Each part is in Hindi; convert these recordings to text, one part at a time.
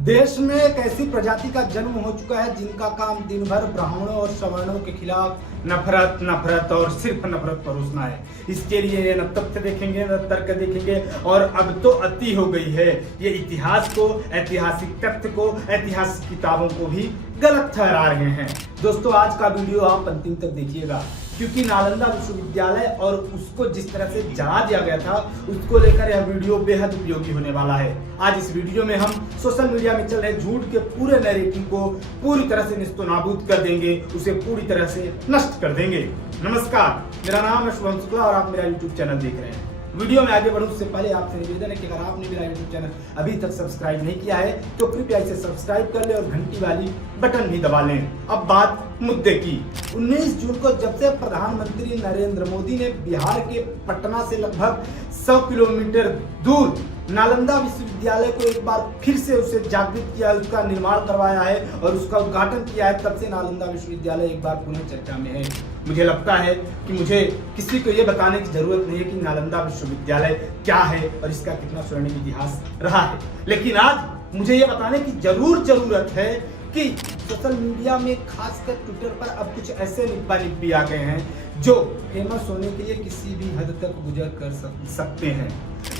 देश में एक ऐसी प्रजाति का जन्म हो चुका है जिनका काम दिन भर ब्राह्मणों और सवर्णों के खिलाफ नफरत नफरत और सिर्फ नफरत परोसना है। इसके लिए न तथ्य देखेंगे न तर्क देखेंगे और अब तो अति हो गई है। ये इतिहास को, ऐतिहासिक तथ्य को, ऐतिहासिक किताबों को भी गलत ठहरा रहे हैं। दोस्तों, आज का वीडियो आप अंतिम तक देखिएगा क्योंकि नालंदा विश्वविद्यालय और उसको जिस तरह से जला दिया गया था उसको लेकर यह वीडियो बेहद उपयोगी होने वाला है। आज इस वीडियो में हम सोशल मीडिया में चल रहे झूठ के पूरे नैरेटिव को पूरी तरह से निस्तनाबूद कर देंगे, उसे पूरी तरह से नष्ट कर देंगे। नमस्कार, मेरा नाम है शुभम शुक्ला और आप मेरा यूट्यूब चैनल देख रहे हैं। वीडियो में आगे बढ़ूं उससे पहले आपसे निवेदन है कि अगर आपने मेरा यूट्यूब चैनल अभी तक सब्सक्राइब नहीं किया है तो कृपया इसे सब्सक्राइब कर ले और घंटी वाली बटन भी दबा लें। अब बात मुद्दे की। 19 जून को जब से प्रधानमंत्री नरेंद्र मोदी ने बिहार के पटना से लगभग 100 किलोमीटर दूर नालंदा विश्वविद्यालय को एक बार फिर से उसे जागृत किया, उसका निर्माण करवाया है और उसका उद्घाटन किया है, तब से नालंदा विश्वविद्यालय एक बार पुनः चर्चा में है। मुझे लगता है कि मुझे किसी को ये बताने की जरूरत नहीं है कि नालंदा विश्वविद्यालय क्या है और इसका कितना स्वर्णिम इतिहास रहा है, लेकिन आज मुझे ये बताने की जरूरत है कि सोशल मीडिया में खासकर ट्विटर पर अब कुछ ऐसे निब्बा आ गए हैं जो फेमस होने के लिए किसी भी हद तक गुजर कर सकते हैं।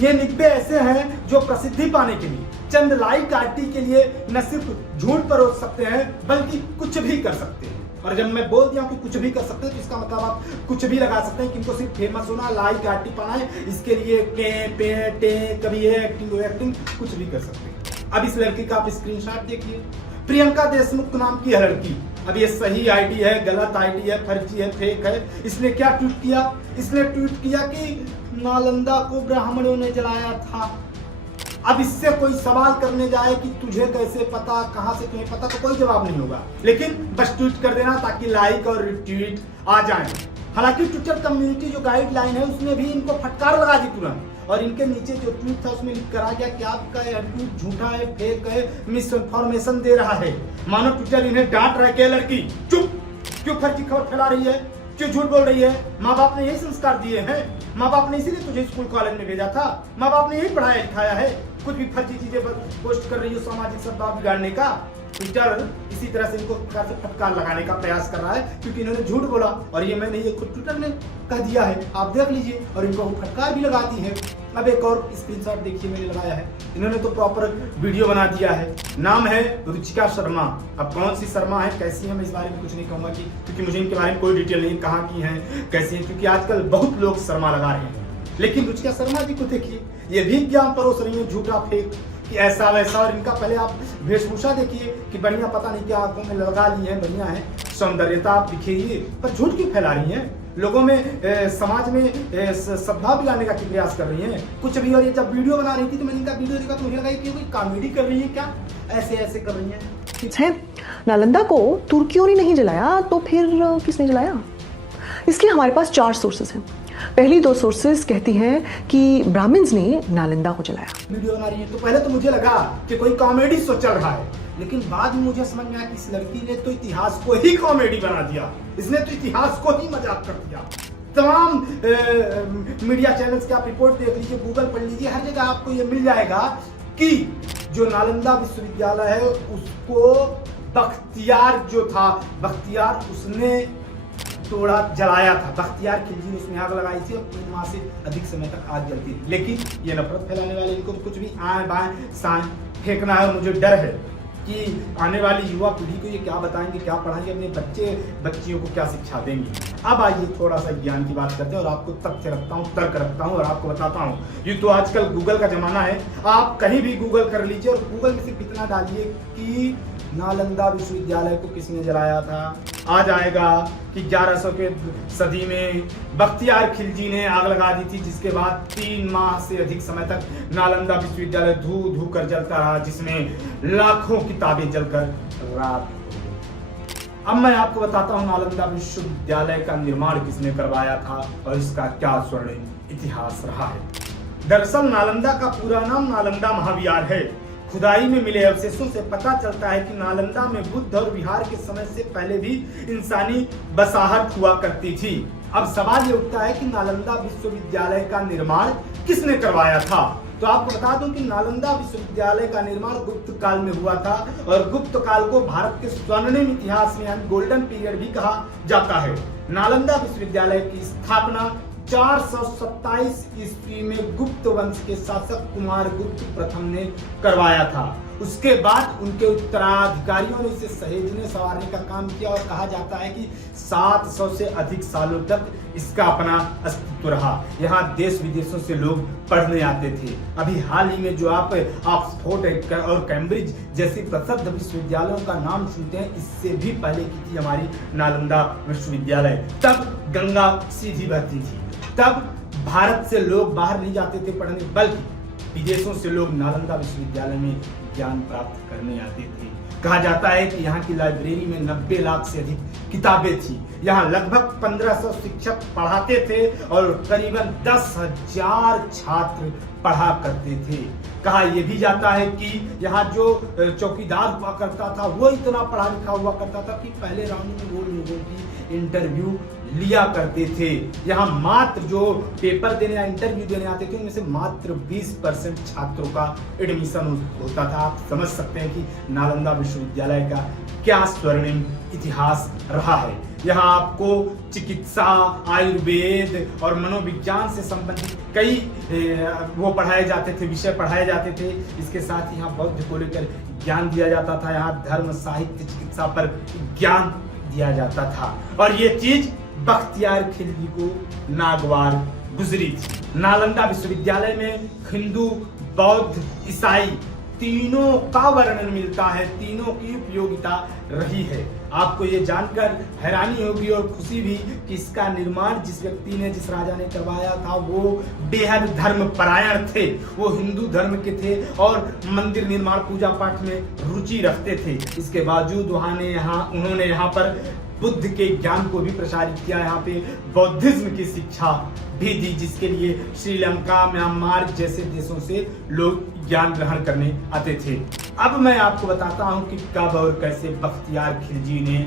ये निब्बे ऐसे हैं जो प्रसिद्धि पाने के लिए, चंद लाइक आरटी के लिए न सिर्फ झूठ परोस सकते हैं बल्कि कुछ भी कर सकते हैं। और जब मैं बोल दिया कि कुछ भी कर सकते हैं तो इसका मतलब आप कुछ भी लगा सकते हैं कि इनको सिर्फ फेमस होना, लाइक आरटी पाना है, इसके लिए कभी ये एक्टिंग वो एक्टिंग कुछ भी कर सकते हैं। अब इस लड़की का आप स्क्रीनशॉट देखिए, प्रियंका देशमुख नाम की है लड़की। अब ये सही आईडी है, गलत आईडी है, फर्जी है, फेक है। इसने क्या ट्वीट किया? इसने ट्वीट किया कि नालंदा को ब्राह्मणों ने जलाया था। अब इससे कोई सवाल करने जाए कि तुझे कैसे पता, कहां से तुम्हें पता, तो कोई जवाब नहीं होगा, लेकिन बस ट्वीट कर देना ताकि लाइक और रिट्वीट आ जाए। हालांकि ट्विटर कम्युनिटी जो गाइडलाइन है उसने भी इनको फटकार लगा दी तुरंत, और इनके नीचे जो ट्वीट था उसमें लिख कर आ गया कि आपका यह ट्वीट झूठा है, फेक है, मिस इन्फॉर्मेशन दे रहा है। मानो ट्विटर इन्हें डांट रहा है कि लड़की चुप, क्यों फर्जी खबर फैला रही है, क्यों झूठ बोल रही है। माँ बाप ने यही संस्कार दिए हैं, माँ बाप ने इसीलिए तुझे स्कूल कॉलेज में भेजा था, माँ बाप ने यही पढ़ाया लिखाया है। कुछ भी फर्जी चीजें पोस्ट कर रही हो सामाजिक सद्भाव बिगाड़ने का। ट्विटर इसी तरह से इनको फटकार लगाने का प्रयास कर रहा है क्योंकि इन्होंने झूठ बोला, और ये मैंने ये खुद ट्विटर ने कह दिया है, आप देख लीजिए, और इनको फटकार भी लगा दी है। अब एक और स्क्रीनशॉट देखिए, मैंने लगाया है, इन्होंने तो प्रॉपर वीडियो बना दिया है। नाम है रुचिका शर्मा। अब कौन सी शर्मा है, कैसी है, मैं इस बारे में कुछ नहीं कहूंगा क्योंकि मुझे इनके बारे में कोई डिटेल नहीं, कहाँ की है, कैसी है, क्योंकि आजकल बहुत लोग शर्मा लगा रहे हैं। लेकिन रुचिका शर्मा जी को देखिए, ये भी ज्ञान परोस रही है, झूठा फेक कि ऐसा वैसा। और इनका पहले आप वेशभूषा देखिए कि बढ़िया, पता नहीं क्या आंखों में लगा ली है, बढ़िया है, सौंदर्यता आप दिखेगी, पर झूठ क्यों फैला रही हैं लोगों में, समाज में सद्भाव बिगाड़ने का प्रयास कर रही हैं कुछ भी। और ये जब वीडियो बना रही थी तो मैंने इनका वीडियो देखा तो मुझे लगा कि कोई कॉमेडी कर रही है क्या, ऐसे ऐसे कर रही हैं। नालंदा को तुर्कियों ने नहीं जलाया तो फिर किसने जलाया? इसके हमारे पास 4 सोर्सेस हैं। पहली 2 सोर्सेस कहती हैं कि ब्राह्मण्स ने नालंदा को जलाया। वीडियो बना रही है तो पहले तो मुझे लगा कि कोई कॉमेडी शो चल रहा है, लेकिन बाद में मुझे समझ में आया कि इस लड़की ने तो इतिहास को ही कॉमेडी बना दिया, इसने तो इतिहास को ही मजाक कर दिया। तमाम मीडिया चैनल्स के आप रिपोर्ट देख लीजिए, गूगल पढ़ लीजिए, हर जगह आपको ये मिल जाएगा कि जो नालंदा विश्वविद्यालय है उसको बख्तियार जो था, बख्तियार उसने तोड़ा, जलाया था। बख्तियार खिलजी ने उसमें आग लगाई थी और 3 माह से अधिक समय तक आग जलती थी। लेकिन ये नफरत फैलाने वाले, इनको कुछ भी आए बाएं साएं फेंकना है, और मुझे डर है कि आने वाली युवा पीढ़ी को ये क्या बताएंगे, क्या पढ़ाएंगे, अपने बच्चियों को क्या शिक्षा देंगे। अब आइए थोड़ा सा ज्ञान की बात करते हैं और आपको तथ्य रखता हूँ, तर्क रखता हूँ और आपको बताता हूँ। ये तो आजकल गूगल का जमाना है, आप कहीं भी गूगल कर लीजिए और गूगल में सिर्फ इतना डालिए कि नालंदा विश्वविद्यालय को किसने जलाया था, आ जाएगा कि 1100 के सदी में बख्तियार खिलजी ने आग लगा दी थी, जिसके बाद 3 माह से अधिक समय तक नालंदा विश्वविद्यालय धू कर जलता रहा, जिसमें लाखों किताबें जलकर राख। अब मैं आपको बताता हूँ नालंदा विश्वविद्यालय का निर्माण किसने करवाया था और इसका क्या स्वर्णिम इतिहास रहा है। दरअसल नालंदा का पूरा नाम नालंदा महाविहार है। खुदाई में मिले अवशेषों से पता चलता है कि नालंदा में बुद्ध और विहार के समय से पहले भी इंसानी बसाहट हुआ करती थी। अब सवाल ये उठता है कि नालंदा विश्वविद्यालय का निर्माण किसने करवाया था। तो आपको बता दूं कि नालंदा विश्वविद्यालय का निर्माण गुप्त काल में हुआ था और गुप्त काल को भारत के स्वर्णिम इतिहास में यानी गोल्डन पीरियड भी कहा जाता है। नालंदा विश्वविद्यालय की स्थापना 427 ईस्वी में गुप्त वंश के शासक कुमार गुप्त प्रथम ने करवाया था। उसके बाद उनके उत्तराधिकारियों ने इसे सहेजने संवारने का काम किया और कहा जाता है कि 700 से अधिक सालों तक इसका अपना अस्तित्व रहा। यहाँ देश विदेशों से लोग पढ़ने आते थे। अभी हाल ही में जो आप ऑक्सफोर्ड और कैम्ब्रिज जैसी प्रसिद्ध विश्वविद्यालयों का नाम सुनते हैं, इससे भी पहले की थी हमारी नालंदा विश्वविद्यालय। तब गंगा सीधी बहती थी, तब भारत से लोग बाहर नहीं जाते थे पढ़ने, बल्कि विदेशों से लोग नालंदा विश्वविद्यालय में ज्ञान प्राप्त करने आते थे। कहा जाता है कि यहाँ की लाइब्रेरी में 90 लाख से अधिक किताबें थी। यहाँ लगभग 1500 शिक्षक पढ़ाते थे और करीबन 10,000 छात्र पढ़ा करते थे। कहा यह भी जाता है कि यहाँ जो चौकीदार हुआ करता था वो इतना पढ़ा लिखा हुआ करता था कि पहले राउंड में वो लोगों की इंटरव्यू लिया करते थे। यहाँ मात्र जो पेपर देने या इंटरव्यू देने आते थे उनमें से मात्र 20% छात्रों का एडमिशन होता था। आप समझ सकते हैं कि नालंदा विश्वविद्यालय का क्या स्वर्णिम इतिहास रहा है। यहाँ आपको चिकित्सा, आयुर्वेद और मनोविज्ञान से संबंधित कई वो पढ़ाए जाते थे, विषय पढ़ाए जाते थे। इसके साथ यहाँ बौद्ध को लेकर ज्ञान दिया जाता था। यहाँ धर्म, साहित्य, चिकित्सा पर ज्ञान दिया जाता था और ये चीज बख्तियार खिलजी को नागवार गुजरी थी। नालंदा विश्वविद्यालय में हिंदू, बौद्ध, ईसाई तीनों का वर्णन मिलता है, तीनों की उपयोगिता रही है। आपको ये जानकर हैरानी होगी और खुशी भी कि इसका निर्माण जिस व्यक्ति ने, जिस राजा ने करवाया था वो बेहद धर्म परायण थे। वो हिंदू धर्म के थे और मंदिर निर्माण, पूजा पाठ में रुचि रखते थे। इसके बावजूद उन्होंने यहाँ पर बुद्ध के ज्ञान को भी प्रसारित किया। यहाँ पे बौद्धिज्म की शिक्षा भी दी, जिसके लिए श्रीलंका, म्यांमार जैसे देशों से लोग ज्ञान ग्रहण करने आते थे। अब मैं आपको बताता हूँ कि कब और कैसे बख्तियार खिलजी ने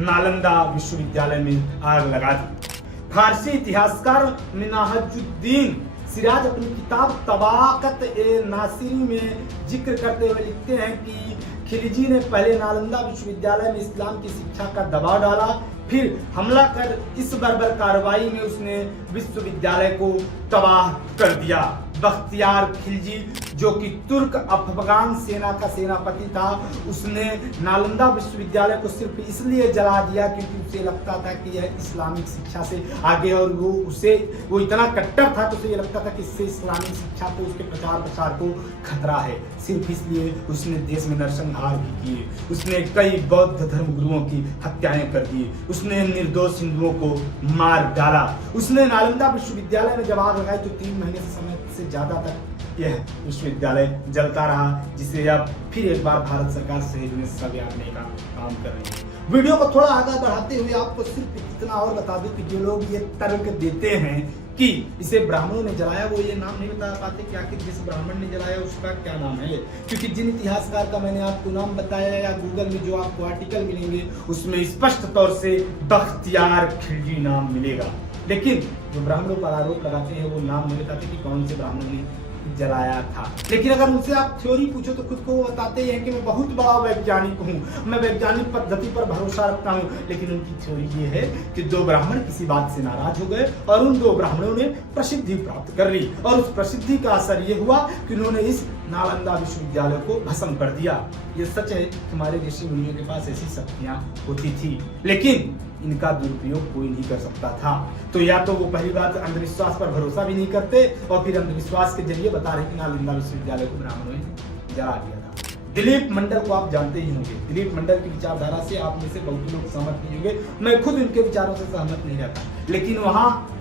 नालंदा विश्वविद्यालय में आग लगा दी। फारसी इतिहासकार मिनाजुद्दीन सिराज अपनी किताब तबाकत ए नासिरी में जिक्र करते हुए लिखते हैं कि खिलजी ने पहले नालंदा विश्वविद्यालय में इस्लाम की शिक्षा का दबाव डाला, फिर हमला कर इस बर्बर कार्रवाई में उसने विश्वविद्यालय को तबाह कर दिया। बख्तियार खिलजी जो कि तुर्क अफगान सेना का सेनापति था, उसने नालंदा विश्वविद्यालय को सिर्फ इसलिए जला दिया क्योंकि उसे लगता था कि यह इस्लामिक शिक्षा से आगे, और वो इतना कट्टर था तो उसे ये लगता था कि इससे इस्लामिक शिक्षा को, उसके प्रचार प्रसार को खतरा है। सिर्फ इसलिए उसने देश में नरसंहार भी किए, उसने कई बौद्ध धर्मगुरुओं की हत्याएं कर दी, उसने निर्दोष हिंदुओं को मार डाला। उसने नालंदा विश्वविद्यालय में जब आग लगाई तो 3 महीने से ज्यादा तक यह विश्वविद्यालय जलता रहा, जिसे अब फिर एक बार भारत सरकार सहेजने संवारने का काम कर रही है। वीडियो को थोड़ा आगे बढ़ाते हुए आपको सिर्फ इतना और बता दूं कि जो लोग ये तर्क देते हैं कि इसे ब्राह्मणों ने जलाया, वो ये नाम नहीं बता पाते कि आखिर जिस ब्राह्मण ने जलाया उसका क्या नाम है। क्योंकि जिन इतिहासकार का मैंने आपको नाम बताया या गूगल में जो आपको आर्टिकल मिलेंगे उसमें स्पष्ट तौर से बख्तियार खिलजी नाम मिलेगा, लेकिन जो ब्राह्मणों पर आरोप लगाते हैं वो नाम नहीं बताते कि कौन से ब्राह्मणों ने जलाया था। लेकिन अगर उनसे आप थ्योरी पूछो तो खुद को वो बताते हैं कि मैं बहुत बड़ा वैज्ञानिक हूँ, मैं वैज्ञानिक पद्धति पर भरोसा रखता हूँ। लेकिन उनकी थ्योरी ये है कि 2 ब्राह्मण किसी बात से नाराज हो गए और उन 2 ब्राह्मणों ने प्रसिद्धि प्राप्त कर ली, और उस प्रसिद्धि का असर ये हुआ कि उन्होंने इस नालंदा विश्वविद्यालय को भस्म कर दिया। ये सच है, हमारे ऋषि मुनियों के पास ऐसी शक्तियां होती थी, लेकिन इनका दुरुपयोग कोई नहीं कर सकता था। तो या तो वो पहली बात अंधविश्वास पर भरोसा भी नहीं करते, और फिर अंधविश्वास के जरिए बता रहे कि नालंदा विश्वविद्यालय को ब्राह्मणों ने जला दिया था। दिलीप मंडल को आप जानते ही होंगे। दिलीप मंडल की विचारधारा से आप में से बहुत लोग सहमत नहीं होंगे, मैं खुद उनके विचारों से सहमत नहीं रहता, लेकिन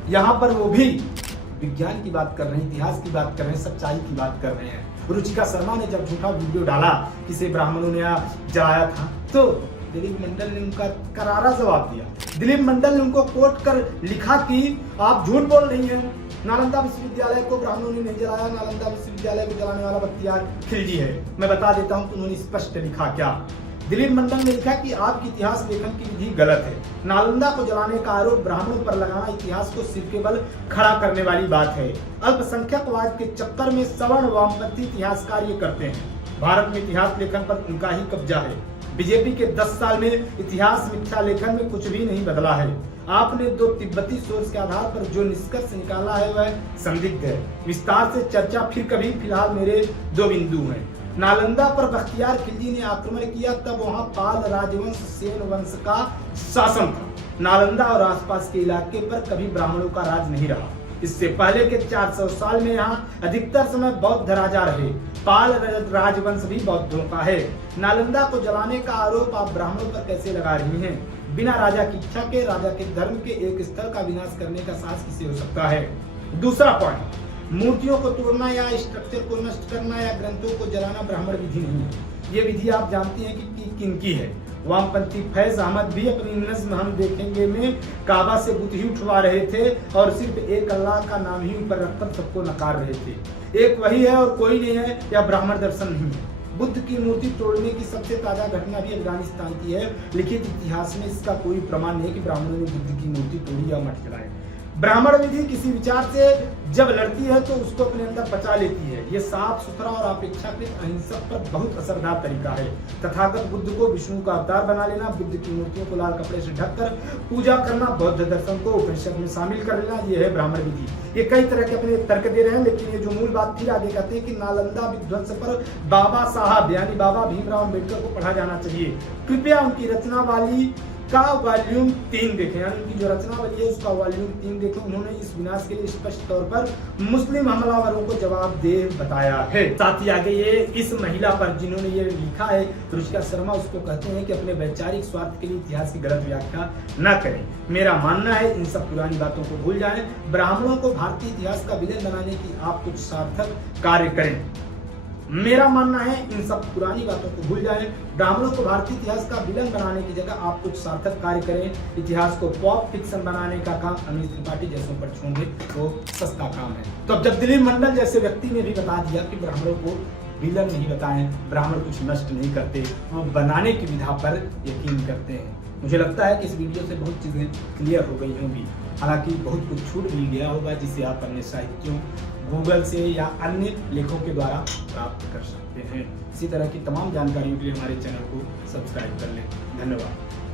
यहाँ पर वो भी विज्ञान की बात कर रहे हैं, इतिहास की बात कर रहे हैं, सच्चाई की बात कर रहे हैं। रुचिका शर्मा ने जब झूठा वीडियो डाला किसे ब्राह्मणों ने जलाया था, तो दिलीप मंडल ने उनका करारा जवाब दिया। दिलीप मंडल ने उनको कोट कर लिखा कि आप झूठ बोल रही हैं, नालंदा विश्वविद्यालय को ब्राह्मणों ने नहीं जलाया, नालंदा विश्वविद्यालय को जलाने वाला बख्तियार खिलजी है। मैं बता देता हूं कि उन्होंने स्पष्ट लिखा क्या दिलीप मंडल ने लिखा कि आपकी इतिहास लेखन की विधि गलत है। नालंदा को जलाने का आरोप ब्राह्मणों पर लगाना इतिहास को सिर के बल खड़ा करने वाली बात है। अल्पसंख्यकवाद के चक्कर में सवर्ण वामपंथी इतिहासकार ये करते हैं। भारत में इतिहास लेखन पर उनका ही कब्जा है। बीजेपी के 10 साल में इतिहास मिथ्या लेखन में कुछ भी नहीं बदला है। आपने 2 तिब्बती सोर्स के आधार पर जो निष्कर्ष निकाला है वह संदिग्ध है। विस्तार से चर्चा फिर कभी, फिलहाल मेरे 2 बिंदु हैं। नालंदा पर बख्तियार खिलजी ने आक्रमण किया, तब वहां पाल राजवंश सेन वंश का शासन था। नालंदा और आसपास के इलाके पर कभी ब्राह्मणों का राज नहीं रहा। इससे पहले के 400 साल में यहाँ अधिकतर समय बौद्ध राजा रहे। पाल राजवंश भी बौद्धों का है। नालंदा को जलाने का आरोप आप ब्राह्मणों पर कैसे लगा रही हैं? बिना राजा की इच्छा के, राजा के धर्म के एक स्थल का विनाश करने का साहस किसे हो सकता है? दूसरा पॉइंट, मूर्तियों को तोड़ना या स्ट्रक्चर को नष्ट करना या ग्रंथों को जलाना ब्राह्मण विधि नहीं है। ये विधि आप जानती हैं कि किनकी है। वामपंथी फैज अहमद भी अपनी नज्म हम देखेंगे में काबा से बुत ही उठवा रहे थे और सिर्फ एक अल्लाह का नाम ही ऊपर रखकर सबको नकार रहे थे। एक वही है और कोई नहीं है, या ब्राह्मण दर्शन नहीं है। बुद्ध की मूर्ति तोड़ने की सबसे ताजा घटना भी अफगानिस्तान की है। लिखित इतिहास में इसका कोई प्रमाण नहीं कि ब्राह्मणों ने बुद्ध की मूर्ति तोड़ी या मठ जलाए। ब्राह्मण विधि किसी विचार से जब लड़ती है तो उसको अपने अंदर बचा लेती है। ये साफ सुथरा और अपेक्षाकृत अहिंसक पर बहुत असरदार तरीका है। तथागत बुद्ध को विष्णु का अवतार बना लेना, बुद्ध की मूर्तियों को लाल कपड़े से ढककर पूजा करना, बौद्ध दर्शन को उपनिषद में शामिल कर लेना, ये है ब्राह्मण विधि। ये कई तरह के अपने तर्क दे रहे हैं, लेकिन ये जो मूल बात फिर आगे कहते हैं कि नालंदा विध्वंस पर बाबा साहब यानी बाबा भीमराव अम्बेडकर को पढ़ा जाना चाहिए। कृपया उनकी रचनावली का वॉल्यूम 3 देखें, यानी उनकी जो रचनावली है उसका वॉल्यूम 3 देखें। उन्होंने इस विनाश के लिए स्पष्ट तौर पर मुस्लिम हमलावरों को जवाबदेह बताया है। साथ ही आगे ये इस महिला पर जिन्होंने ये लिखा है, रुचिका शर्मा, उसको कहते हैं कि अपने वैचारिक स्वार्थ के लिए इतिहास की गलत व्याख्या न करें। मेरा मानना है इन सब पुरानी बातों को भूल जाएं। ब्राह्मणों को भारतीय इतिहास का विलेन बनाने की आप कुछ सार्थक कार्य करें। मेरा मानना है इन सब पुरानी बातों को भूल जाएं। ब्राह्मणों को भारतीय इतिहास का विलन बनाने की जगह आप कुछ सार्थक कार्य करें। इतिहास को पॉप फिक्शन बनाने का काम अमित त्रिपाठी जैसों पर छोड़ दे तो सस्ता काम है। तो अब जब दिलीप मंडल जैसे व्यक्ति ने भी बता दिया कि ब्राह्मणों को विलन नहीं बताएं, ब्राह्मण कुछ नष्ट नहीं करते, वो बनाने की विधा पर यकीन करते हैं। मुझे लगता है कि इस वीडियो से बहुत चीजें क्लियर हो गई होंगी। हालांकि बहुत कुछ छूट भी गया होगा जिसे आप अन्य साहित्यों, गूगल से या अन्य लेखों के द्वारा प्राप्त कर सकते हैं। इसी तरह की तमाम जानकारियों के लिए हमारे चैनल को सब्सक्राइब कर लें। धन्यवाद।